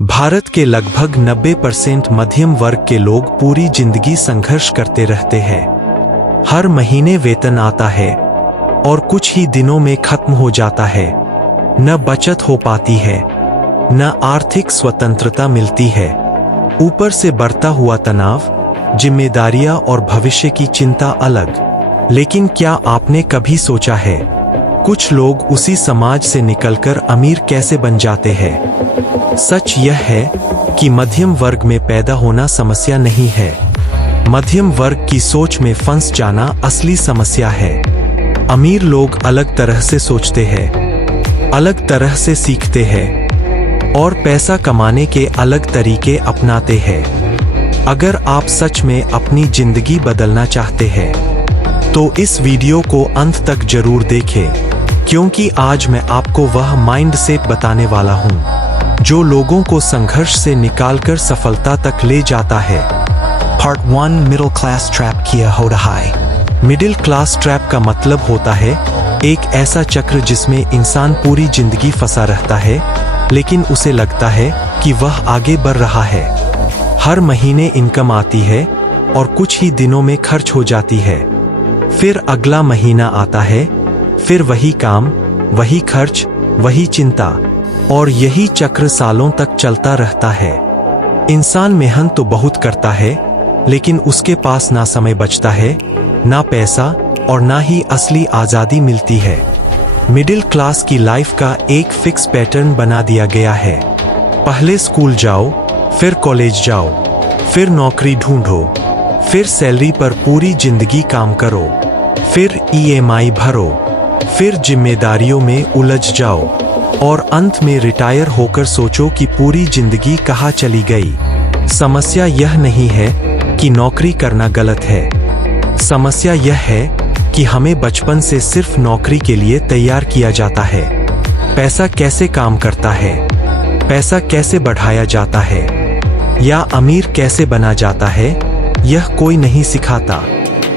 भारत के लगभग 90% मध्यम वर्ग के लोग पूरी जिंदगी संघर्ष करते रहते हैं। हर महीने वेतन आता है और कुछ ही दिनों में खत्म हो जाता है। न बचत हो पाती है, न आर्थिक स्वतंत्रता मिलती है। ऊपर से बढ़ता हुआ तनाव, जिम्मेदारियां और भविष्य की चिंता अलग। लेकिन क्या आपने कभी सोचा है, कुछ लोग उसी समाज से निकलकर अमीर कैसे बन जाते हैं? सच यह है कि मध्यम वर्ग में पैदा होना समस्या नहीं है। मध्यम वर्ग की सोच में फंस जाना असली समस्या है। अमीर लोग अलग तरह से सोचते हैं, अलग तरह से सीखते हैं और पैसा कमाने के अलग तरीके अपनाते हैं। अगर आप सच में अपनी जिंदगी बदलना चाहते हैं तो इस वीडियो को अंत तक जरूर देखें, क्योंकि आज मैं आपको वह माइंडसेट बताने वाला हूं जो लोगों को संघर्ष से निकालकर सफलता तक ले जाता है। Part 1 Middle Class Trap किया होता है। मिडिल क्लास ट्रैप का मतलब होता है एक ऐसा चक्र जिसमें इंसान पूरी जिंदगी फंसा रहता है, लेकिन उसे लगता है कि वह आगे बढ़ रहा है। हर महीने इनकम आती है और कुछ ही दिनों में खर्च हो जाती है। फिर अगला महीना आता है, फिर वही काम, वही खर्च, वही चिंता, और यही चक्र सालों तक चलता रहता है। इंसान मेहनत तो बहुत करता है, लेकिन उसके पास ना समय बचता है, ना पैसा और ना ही असली आजादी मिलती है। मिडिल क्लास की लाइफ का एक फिक्स पैटर्न बना दिया गया है। पहले स्कूल जाओ, फिर कॉलेज जाओ, फिर नौकरी ढूंढो, फिर सैलरी पर पूरी जिंदगी काम करो, फिर EMI भरो, फिर जिम्मेदारियों में उलझ जाओ और अंत में रिटायर होकर सोचो कि पूरी जिंदगी कहाँ चली गई। समस्या यह नहीं है कि नौकरी करना गलत है। समस्या यह है कि हमें बचपन से सिर्फ नौकरी के लिए तैयार किया जाता है। पैसा कैसे काम करता है, पैसा कैसे बढ़ाया जाता है, या अमीर कैसे बना जाता है, यह कोई नहीं सिखाता।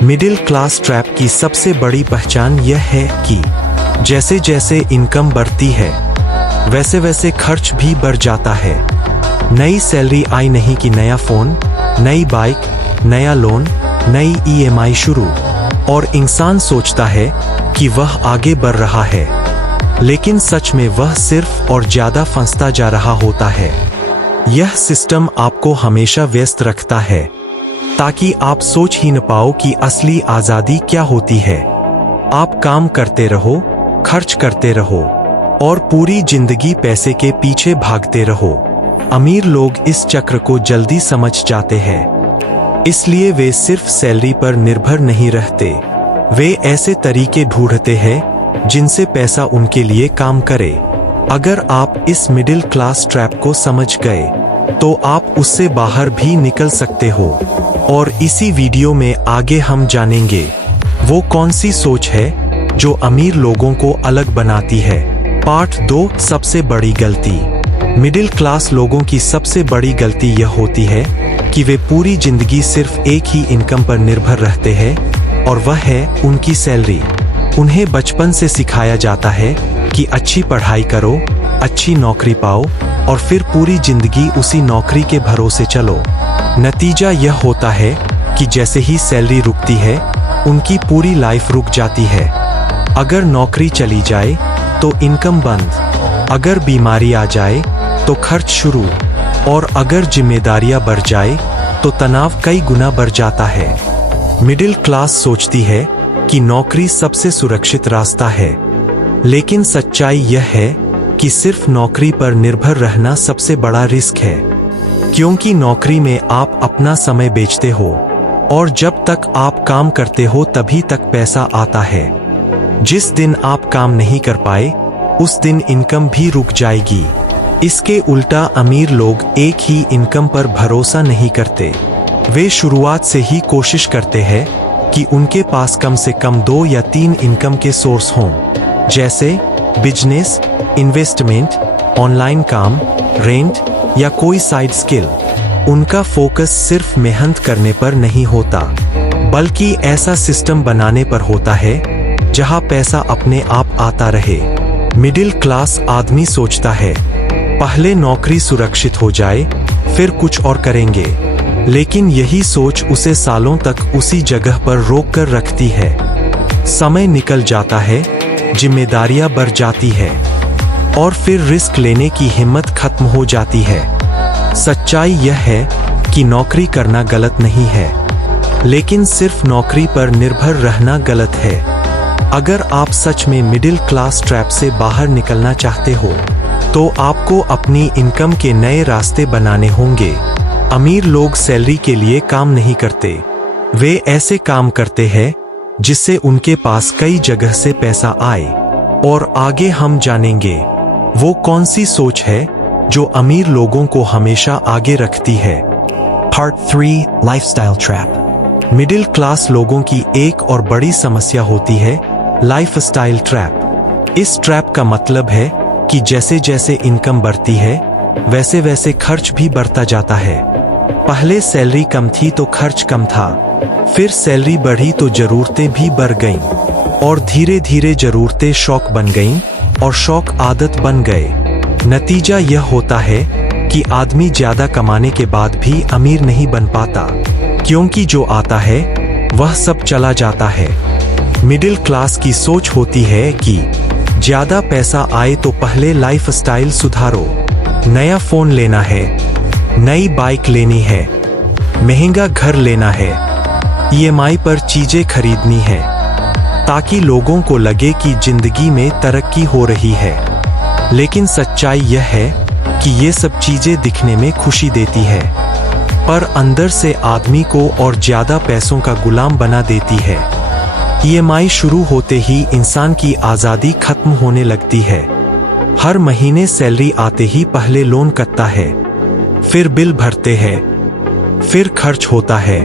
मिडिल क्लास ट्रैप की सबसे बड़ी पहचान यह है कि जैसे जैसे इनकम बढ़ती है, वैसे वैसे खर्च भी बढ़ जाता है। नई सैलरी आई नहीं कि नया फोन, नई बाइक, नया लोन, नई EMI शुरू, और इंसान सोचता है कि वह आगे बढ़ रहा है, लेकिन सच में वह सिर्फ और ज्यादा फंसता जा रहा होता है। यह सिस्टम आपको हमेशा व्यस्त रखता है ताकि आप सोच ही न पाओ कि असली आजादी क्या होती है। आप काम करते रहो, खर्च करते रहो और पूरी जिंदगी पैसे के पीछे भागते रहो। अमीर लोग इस चक्र को जल्दी समझ जाते हैं, इसलिए वे सिर्फ सैलरी पर निर्भर नहीं रहते। वे ऐसे तरीके ढूंढते हैं जिनसे पैसा उनके लिए काम करे। अगर आप इस मिडिल क्लास ट्रैप को समझ गए तो आप उससे बाहर भी निकल सकते हो। और इसी वीडियो में आगे हम जानेंगे वो कौन सी सोच है जो अमीर लोगों को अलग बनाती है। पार्ट 2 सबसे बड़ी गलती। मिडिल क्लास लोगों की सबसे बड़ी गलती यह होती है कि वे पूरी जिंदगी सिर्फ एक ही इनकम पर निर्भर रहते हैं, और वह है उनकी सैलरी। उन्हें बचपन से सिखाया जाता है कि अच्छी पढ़ाई करो, अच्छी नौकरी पाओ और फिर पूरी जिंदगी उसी नौकरी के भरोसे चलो। नतीजा यह होता है कि जैसे ही सैलरी रुकती है, उनकी पूरी लाइफ रुक जाती है। अगर नौकरी चली जाए तो इनकम बंद, अगर बीमारी आ जाए तो खर्च शुरू, और अगर जिम्मेदारियां बढ़ जाए तो तनाव कई गुना बढ़ जाता है। मिडिल क्लास सोचती है कि नौकरी सबसे सुरक्षित रास्ता है, लेकिन सच्चाई यह है कि सिर्फ नौकरी पर निर्भर रहना सबसे बड़ा रिस्क है, क्योंकि नौकरी में आप अपना समय बेचते हो और जब तक आप काम करते हो तभी तक पैसा आता है। जिस दिन आप काम नहीं कर पाए, उस दिन इनकम भी रुक जाएगी। इसके उल्टा अमीर लोग एक ही इनकम पर भरोसा नहीं करते। वे शुरुआत से ही कोशिश करते हैं कि उनके पास कम से कम 2 या 3 इनकम के सोर्स हों, जैसे बिजनेस, इन्वेस्टमेंट, ऑनलाइन काम, रेंट या कोई साइड स्किल। उनका फोकस सिर्फ मेहनत करने पर नहीं होता, बल्कि ऐसा सिस्टम बनाने पर होता है जहां पैसा अपने आप आता रहे। मिडिल क्लास आदमी सोचता है पहले नौकरी सुरक्षित हो जाए, फिर कुछ और करेंगे। लेकिन यही सोच उसे सालों तक उसी जगह पर रोक कर रखती है। समय निकल जाता है, जिम्मेदारियां बढ़ जाती है और फिर रिस्क लेने की हिम्मत खत्म हो जाती है। सच्चाई यह है कि नौकरी करना गलत नहीं है, लेकिन सिर्फ नौकरी पर निर्भर रहना गलत है। अगर आप सच में मिडिल क्लास ट्रैप से बाहर निकलना चाहते हो, तो आपको अपनी इनकम के नए रास्ते बनाने होंगे। अमीर लोग सैलरी के लिए काम नहीं करते, वे ऐसे काम करते हैं जिससे उनके पास कई जगह से पैसा आए। और आगे हम जानेंगे वो कौन सी सोच है जो अमीर लोगों को हमेशा आगे रखती है। Part 3 Lifestyle Trap. Middle class लोगों की एक और बड़ी समस्या होती है लाइफस्टाइल ट्रैप। इस ट्रैप का मतलब है कि जैसे जैसे इनकम बढ़ती है, वैसे वैसे खर्च भी बढ़ता जाता है। पहले सैलरी कम थी तो खर्च कम था, फिर सैलरी बढ़ी तो जरूरतें भी बढ़ गईं, और धीरे धीरे जरूरतें शौक बन गईं और शौक आदत बन गए। नतीजा यह होता है कि आदमी ज्यादा कमाने के बाद भी अमीर नहीं बन पाता, क्योंकि जो आता है वह सब चला जाता है। मिडिल क्लास की सोच होती है कि ज्यादा पैसा आए तो पहले लाइफस्टाइल सुधारो। नया फोन लेना है, नई बाइक लेनी है, महंगा घर लेना है, EMI पर चीजें खरीदनी है, ताकि लोगों को लगे कि जिंदगी में तरक्की हो रही है। लेकिन सच्चाई यह है कि ये सब चीजें दिखने में खुशी देती है, पर अंदर से आदमी को और ज्यादा पैसों का गुलाम बना देती है। EMI शुरू होते ही इंसान की आजादी खत्म होने लगती है। हर महीने सैलरी आते ही पहले लोन कटता है, फिर बिल भरते हैं, फिर खर्च होता है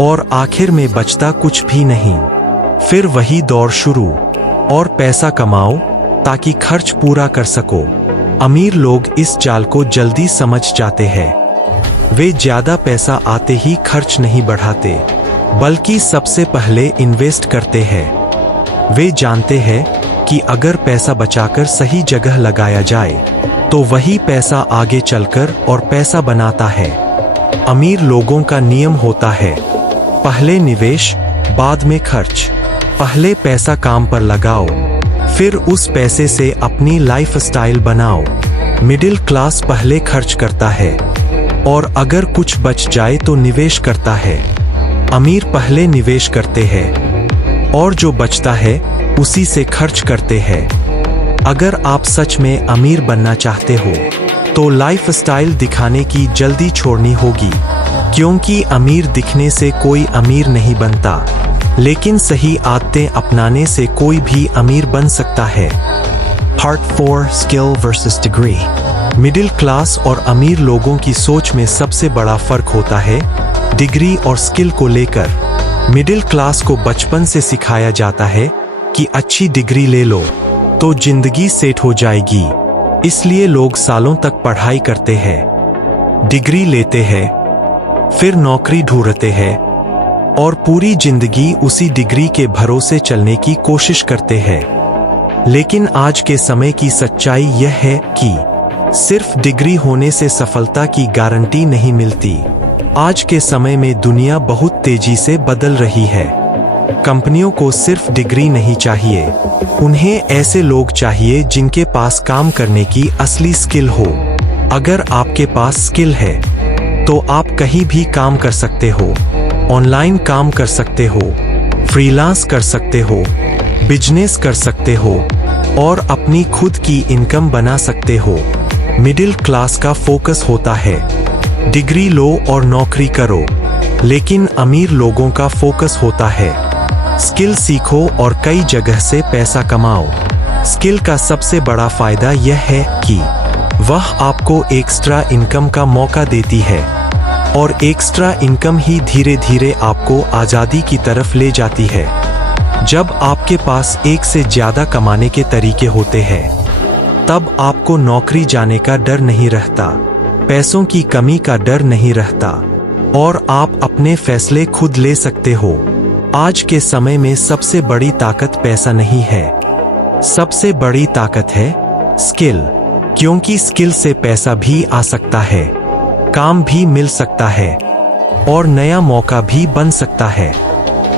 और आखिर में बचता कुछ भी नहीं। फिर वही दौर शुरू, और पैसा कमाओ ताकि खर्च पूरा कर सको। अमीर लोग इस चाल को जल्दी समझ जाते हैं। वे ज्यादा पैसा आते ही खर्च नहीं बढ़ाते, बल्कि सबसे पहले इन्वेस्ट करते हैं। वे जानते हैं कि अगर पैसा बचाकर सही जगह लगाया जाए तो वही पैसा आगे चलकर और पैसा बनाता है। अमीर लोगों का नियम होता है, पहले निवेश बाद में खर्च। पहले पैसा काम पर लगाओ, फिर उस पैसे से अपनी लाइफस्टाइल बनाओ। मिडिल क्लास पहले खर्च करता है और अगर कुछ बच जाए तो निवेश करता है। अमीर पहले निवेश करते हैं और जो बचता है उसी से खर्च करते हैं। अगर आप सच में अमीर बनना चाहते हो तो लाइफस्टाइल दिखाने की जल्दी छोड़नी होगी, क्योंकि अमीर दिखने से कोई अमीर नहीं बनता, लेकिन सही आदतें अपनाने से कोई भी अमीर बन सकता है। Part 4 Skill versus Degree. Middle class और अमीर लोगों की सोच में सबसे बड़ा फर्क होता है डिग्री और स्किल को लेकर। मिडिल क्लास को बचपन से सिखाया जाता है कि अच्छी डिग्री ले लो तो जिंदगी सेट हो जाएगी, इसलिए लोग सालों तक पढ़ाई करते हैं, डिग्री लेते हैं, फिर नौकरी ढूंढते हैं और पूरी जिंदगी उसी डिग्री के भरोसे चलने की कोशिश करते हैं। लेकिन आज के समय की सच्चाई यह है कि सिर्फ डिग्री होने से सफलता की गारंटी नहीं मिलती। आज के समय में दुनिया बहुत तेजी से बदल रही है। कंपनियों को सिर्फ डिग्री नहीं चाहिए, उन्हें ऐसे लोग चाहिए जिनके पास काम करने की असली स्किल हो। अगर आपके पास स्किल है तो आप कहीं भी काम कर सकते हो, ऑनलाइन काम कर सकते हो, फ्रीलांस कर सकते हो, बिजनेस कर सकते हो और अपनी खुद की इनकम बना सकते हो। मिडिल क्लास का फोकस होता है डिग्री लो और नौकरी करो, लेकिन अमीर लोगों का फोकस होता है स्किल सीखो और कई जगह से पैसा कमाओ। स्किल का सबसे बड़ा फायदा यह है कि वह आपको एक्स्ट्रा इनकम का मौका देती है और एक्स्ट्रा इनकम ही धीरे धीरे आपको आज़ादी की तरफ ले जाती है। जब आपके पास एक से ज्यादा कमाने के तरीके होते हैं, तब आपको नौकरी जाने का डर नहीं रहता, पैसों की कमी का डर नहीं रहता और आप अपने फैसले खुद ले सकते हो। आज के समय में सबसे बड़ी ताकत पैसा नहीं है, सबसे बड़ी ताकत है स्किल। क्योंकि स्किल से पैसा भी आ सकता है, काम भी मिल सकता है और नया मौका भी बन सकता है।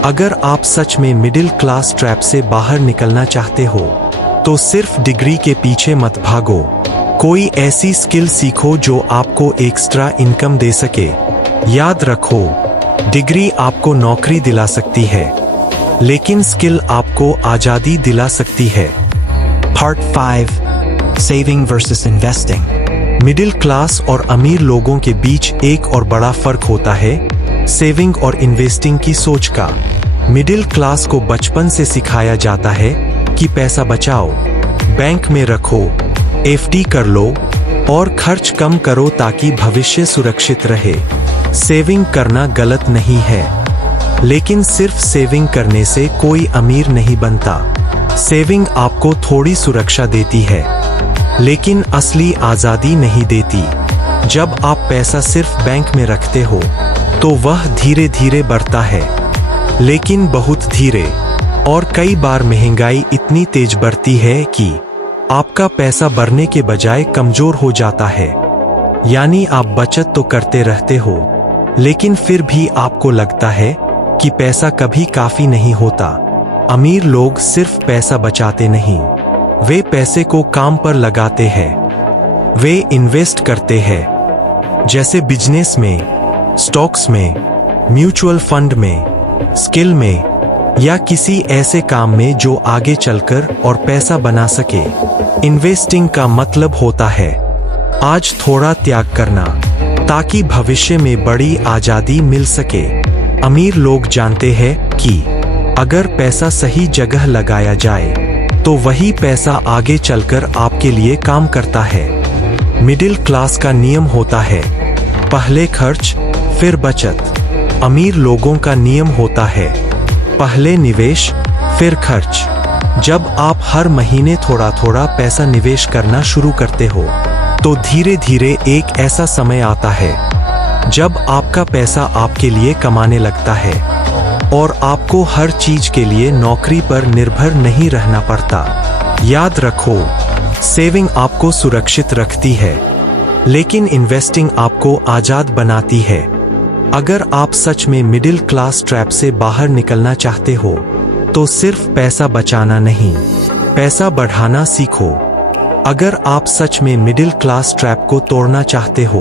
अगर आप सच में मिडिल क्लास ट्रैप से बाहर निकलना चाहते हो तो सिर्फ डिग्री के पीछे मत भागो। कोई ऐसी स्किल सीखो जो आपको एक्स्ट्रा इनकम दे सके। याद रखो, डिग्री आपको नौकरी दिला सकती है, लेकिन स्किल आपको आजादी दिला सकती है। Part 5. Saving versus Investing. Middle class और अमीर लोगों के बीच एक और बड़ा फर्क होता है सेविंग और इन्वेस्टिंग की सोच का। मिडिल क्लास को बचपन से सिखाया जाता है कि पैसा बचाओ, बैंक में रखो, एफडी कर लो और खर्च कम करो ताकि भविष्य सुरक्षित रहे। सेविंग करना गलत नहीं है, लेकिन सिर्फ सेविंग करने से कोई अमीर नहीं बनता। सेविंग आपको थोड़ी सुरक्षा देती है, लेकिन असली आजादी नहीं देती। जब आप पैसा सिर्फ बैंक में रखते हो तो वह धीरे धीरे बढ़ता है, लेकिन बहुत धीरे, और कई बार महंगाई इतनी तेज बढ़ती है कि आपका पैसा बढ़ने के बजाय कमजोर हो जाता है। यानी आप बचत तो करते रहते हो, लेकिन फिर भी आपको लगता है कि पैसा कभी काफी नहीं होता। अमीर लोग सिर्फ पैसा बचाते नहीं, वे पैसे को काम पर लगाते हैं। वे इन्वेस्ट करते हैं, जैसे बिजनेस में, स्टॉक्स में, म्यूचुअल फंड में, स्किल में या किसी ऐसे काम में जो आगे चलकर और पैसा बना सके। इन्वेस्टिंग का मतलब होता है आज थोड़ा त्याग करना ताकि भविष्य में बड़ी आजादी मिल सके। अमीर लोग जानते हैं कि अगर पैसा सही जगह लगाया जाए तो वही पैसा आगे चलकर आपके लिए काम करता है। मिडिल क्लास का नियम होता है पहले खर्च फिर बचत। अमीर लोगों का नियम होता है पहले निवेश फिर खर्च। जब आप हर महीने थोड़ा थोड़ा पैसा निवेश करना शुरू करते हो तो धीरे धीरे एक ऐसा समय आता है जब आपका पैसा आपके लिए कमाने लगता है और आपको हर चीज के लिए नौकरी पर निर्भर नहीं रहना पड़ता। याद रखो, सेविंग आपको सुरक्षित रखती है, लेकिन इन्वेस्टिंग आपको आजाद बनाती है। अगर आप सच में मिडिल क्लास ट्रैप से बाहर निकलना चाहते हो तो सिर्फ पैसा बचाना नहीं, पैसा बढ़ाना सीखो। अगर आप सच में मिडिल क्लास ट्रैप को तोड़ना चाहते हो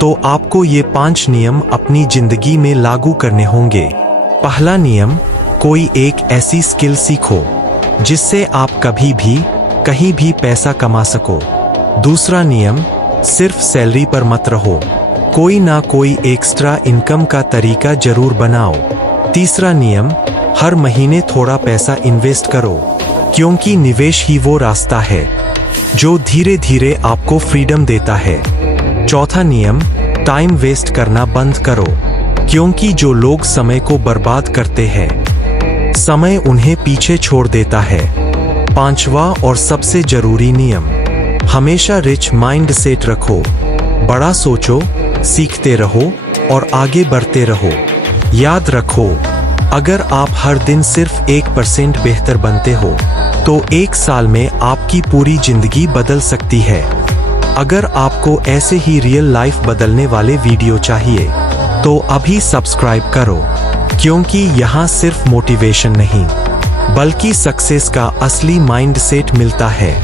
तो आपको ये 5 नियम अपनी जिंदगी में लागू करने होंगे। पहला नियम, कोई एक ऐसी स्किल सीखो जिससे आप कभी भी कहीं भी पैसा कमा सको। दूसरा नियम, सिर्फ सैलरी पर मत रहो, कोई ना कोई एक्स्ट्रा इनकम का तरीका जरूर बनाओ। तीसरा नियम, हर महीने थोड़ा पैसा इन्वेस्ट करो, क्योंकि निवेश ही वो रास्ता है जो धीरे धीरे आपको फ्रीडम देता है। चौथा नियम, टाइम वेस्ट करना बंद करो, क्योंकि जो लोग समय को बर्बाद करते हैं समय उन्हें पीछे छोड़ देता है। पांचवा और सबसे जरूरी नियम, हमेशा रिच माइंड सेट रखो, बड़ा सोचो, सीखते रहो और आगे बढ़ते रहो। याद रखो, अगर आप हर दिन सिर्फ 1% बेहतर बनते हो तो 1 साल में आपकी पूरी जिंदगी बदल सकती है। अगर आपको ऐसे ही रियल लाइफ बदलने वाले वीडियो चाहिए तो अभी सब्सक्राइब करो, क्योंकि यहाँ सिर्फ मोटिवेशन नहीं बल्कि सक्सेस का असली माइंडसेट मिलता है।